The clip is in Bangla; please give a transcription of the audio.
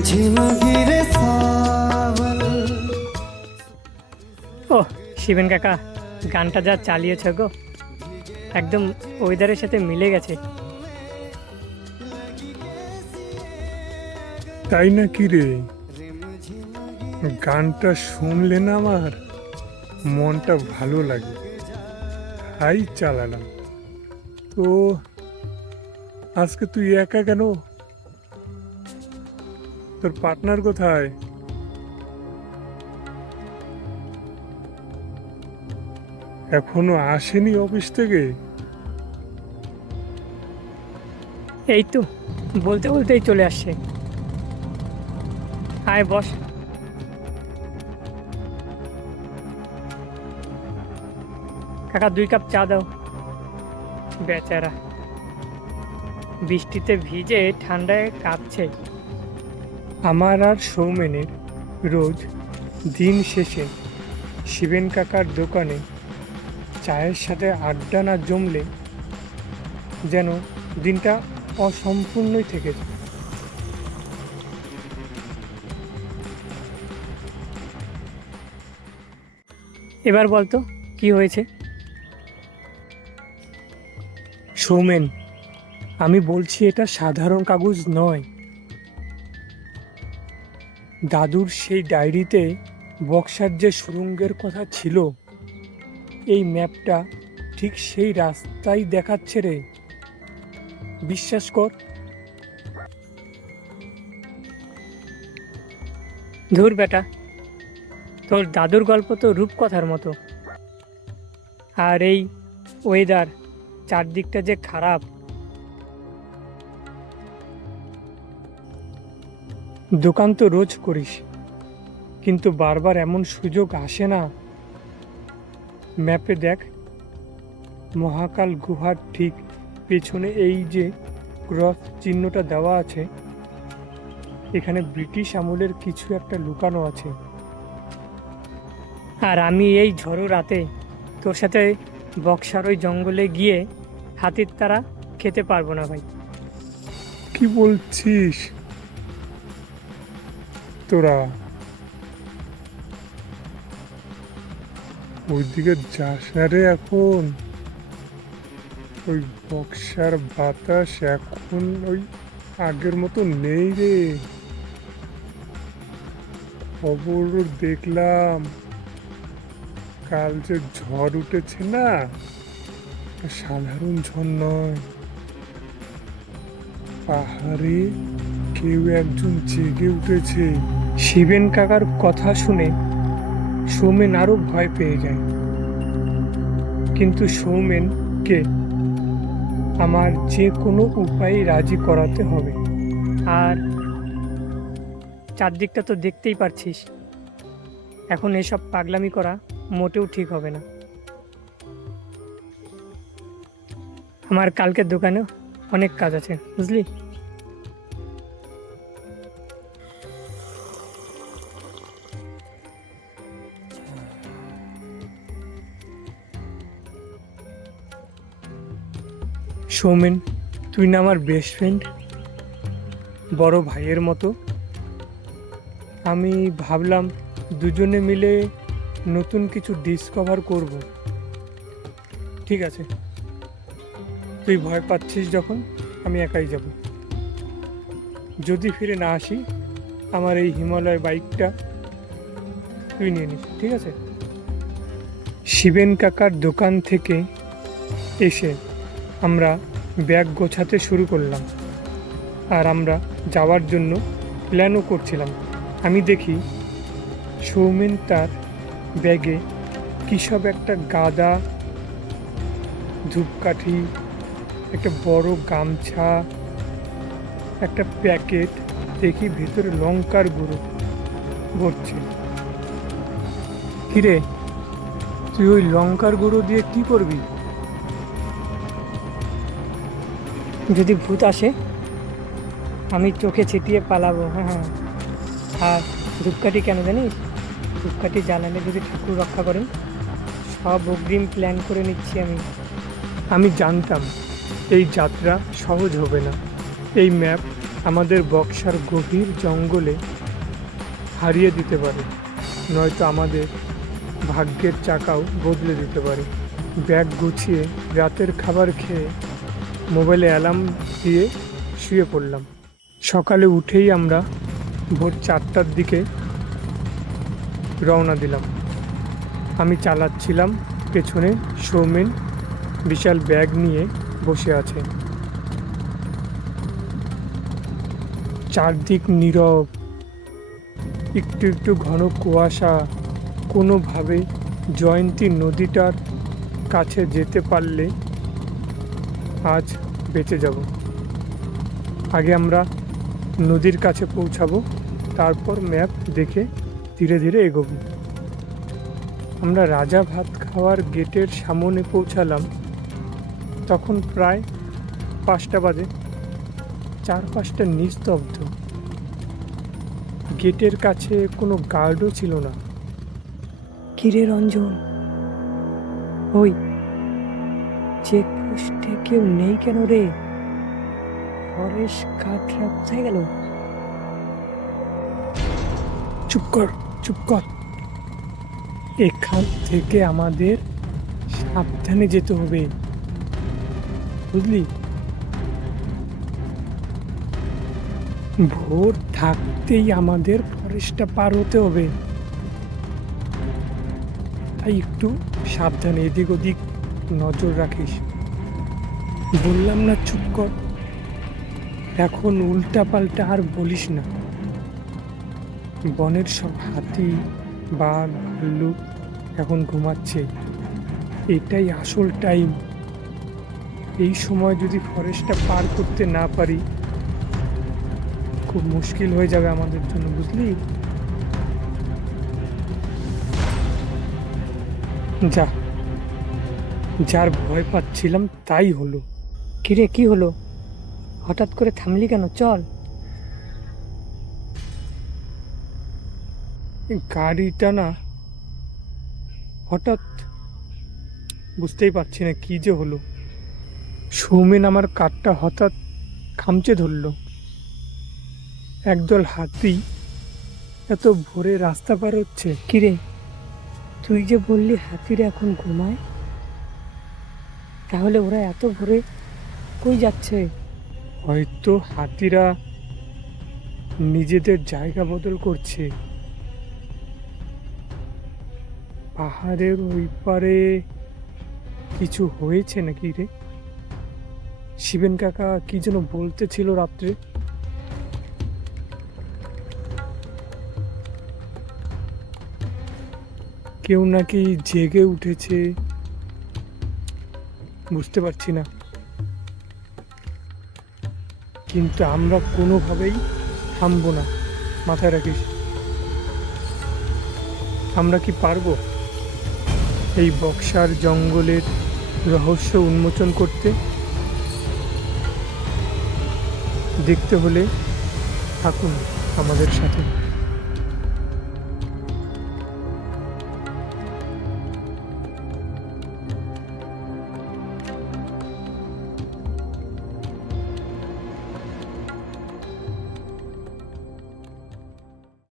झिम गिरे सावन। ও শিবেন কাকা, গানটা যা চালিয়েছ গো, একদম ওয়েদারের সাথে মিলে গেছে। তাই না কি রে? গানটা শুনলে না আমার মনটা ভালো লাগে, তাই চালালাম। তো আজকে তুই একা কেন? তোর পার্টনার কোথায়? এখনো আসেনি অফিস থেকে? এই তো বলতে বলতেই চলে আসছে। আয় বস। কাকা 2 কাপ চা দাও। বেচারা বৃষ্টিতে ভিজে ঠান্ডায় কাঁপছে। আমার আর সৌমেনের রোজ দিন শেষে শিবেন কাকার দোকানে চায়ের সাথে আড্ডা না জমলে যেন দিনটা অসম্পূর্ণই থেকে যায়। এবার বলতো কি হয়েছে? সৌমেন, আমি বলছি এটা সাধারণ কাগজ নয়। দাদুর সেই ডায়েরিতে বক্সার যে সুড়ঙ্গের কথা ছিল, এই ম্যাপটা ঠিক সেই রাস্তাই দেখাচ্ছে রে। বিশ্বাস কর। ধুর বেটা, তোর দাদুর গল্প তো রূপকথার মতো, আর এই ওয়েদার চারদিকটা যে খারাপ। দোকান তো রোজ করিস, কিন্তু বারবার এমন সুযোগ আসে না। ম্যাপে দেখ, মহাকাল গুহার ঠিক পেছনে এই যে ক্রস চিহ্নটা দেওয়া আছে, এখানে ব্রিটিশ আমলের কিছু একটা লুকানো আছে। আর আমি এই ঝড়ো রাতে তোর সাথে বক্সার ওই জঙ্গলে গিয়ে হাতির তারা খেতে পারবো না ভাই। কি বলছিস তোরা? ওইদিকে যাস না রে এখন। ওই বক্সার বাতাস এখন ওই আগের মতো নেই রে। খবর দেখলাম, কাল যে ঝড় উঠেছে না, সাধারণ ঝড় নয়। পাহাড়ে কেউ একজন জেগে উঠেছে। শিবেন কাকার কথা শুনে সৌমেন আরো ভয় পেয়ে যায়, কিন্তু সৌমেনকে আমার যে কোনো উপায়ে রাজি করাতে হবে। আর চারদিকটা তো দেখতেই পারছিস, এখন এসব পাগলামি করা মোটেও ঠিক হবে না। আমার কালকের দোকানে অনেক কাজ আছে, বুঝলি? সৌমেন, তুই না আমার বেস্ট ফ্রেন্ড, বড় ভাইয়ের মতো। আমি ভাবলাম দুজনে মিলে নতুন কিছু ডিসকভার করব। ঠিক আছে, তুই ভয় পাচ্ছিস যখন, আমি একাই যাব। যদি ফিরে না আসি, আমার এই হিমালয় বাইকটা তুই নিয়ে নিস, ঠিক আছে? শিবেন কাকার দোকান থেকে এসে আমরা ব্যাগ গোছাতে শুরু করলাম, আর আমরা যাওয়ার জন্য প্ল্যানও করছিলাম। আমি দেখি সৌমেন তার ব্যাগে কী সব একটা গাদা, ধূপকাঠি, একটা বড় গামছা, একটা প্যাকেট, দেখি ভেতরে লঙ্কার গুঁড়ো ভরছে। কিরে, তুই ওই লঙ্কার গুঁড়ো দিয়ে কি করবি? যদি ভূত আসে আমি চোখে ছিটিয়ে পালাবো। হ্যাঁ হ্যাঁ। আর ধূপকাঠি কেন জানিস? ধূপকাঠি জ্বালালে যদি ঠাকুর রক্ষা করেন। সব অগ্রিম প্ল্যান করে নিচ্ছি আমি। আমি জানতাম এই যাত্রা সহজ হবে না। এই ম্যাপ আমাদের বক্সার গভীর জঙ্গলে হারিয়ে দিতে পারে, নয়তো আমাদের ভাগ্যের চাকাও বদলে দিতে পারে। ব্যাগ গুছিয়ে রাতের খাবার খেয়ে মোবাইলে অ্যালার্ম দিয়ে শুয়ে পড়লাম। সকালে উঠেই আমরা ভোর 4টার দিকে রওনা দিলাম। আমি চালাচ্ছিলাম, পেছনে সৌমেন বিশাল ব্যাগ নিয়ে বসে আছে। চারদিক নীরব, একটু একটু ঘন কুয়াশা। কোনোভাবে জয়ন্তী নদীটার কাছে যেতে পারলে আজ বেঁচে যাব। আগে আমরা নদীর কাছে পৌঁছাবো, তারপর ম্যাপ দেখে ধীরে ধীরে এগোবো। আমরা রাজা ভাত খাওয়ার গেটের সামনে পৌঁছালাম। তখন প্রায় 5টা বাজে। চারপাশটা নিস্তব্ধ। গেটের কাছে কোনো গার্ডও ছিল না। কিরে রঞ্জন, ওই চেকপোস্টে কেউ নেই কেন রে? ফরেস্ট গার্ডরা কোথায় গেল? চুপ কর, চুপ কর। এখান থেকে আমাদের সাবধানে যেতে হবে, বুঝলি? ভোর থাকতেই আমাদের ফরেস্টটা পার হতে হবে। তাই একটু সাবধানে এদিক ওদিক নজর রাখিস। বললাম না চুপ কর। এখন উল্টা পাল্টা আর বলিস না। বনের সব হাতি, বাঘ, ভাল্লুক এখন ঘুমাচ্ছে। এটাই আসল টাইম। এই সময় যদি ফরেস্টটা পার করতে না পারি, খুব মুশকিল হয়ে যাবে আমাদের জন্য, বুঝলি? যা, যার ভয় পাচ্ছিলাম তাই হলো। কিরে, কি হলো? হঠাৎ করে থামলি কেন? চল। এই গাড়িটা না হঠাৎ বুঝতেই পারছি না কি যে হলো। সৌমেন আমার কারটা হঠাৎ খামচে ধরলো। একদল হাতি এত ভোরে রাস্তা পার হচ্ছে। কিরে, তুই যে বললি হাতিরা এখন ঘুমায়, তাহলে ওরা এত ভোরে কই যাচ্ছে? হয়তো হাতিরা নিজেদের জায়গা বদল করছে। পাহাড়ের ওই পারে কিছু হয়েছে নাকি রে? শিবেন কাকা কি যেন বলতেছিল রাত্রে। কেউ নাকি জেগে উঠেছে, বুঝতে পারছি না। কিন্তু আমরা কোনোভাবেই থামবো না, মাথায় রাখিস। আমরা কি পারবো এই বক্সার জঙ্গলের রহস্য উন্মোচন করতে? দেখতে হলে থাকুন আমাদের সাথে।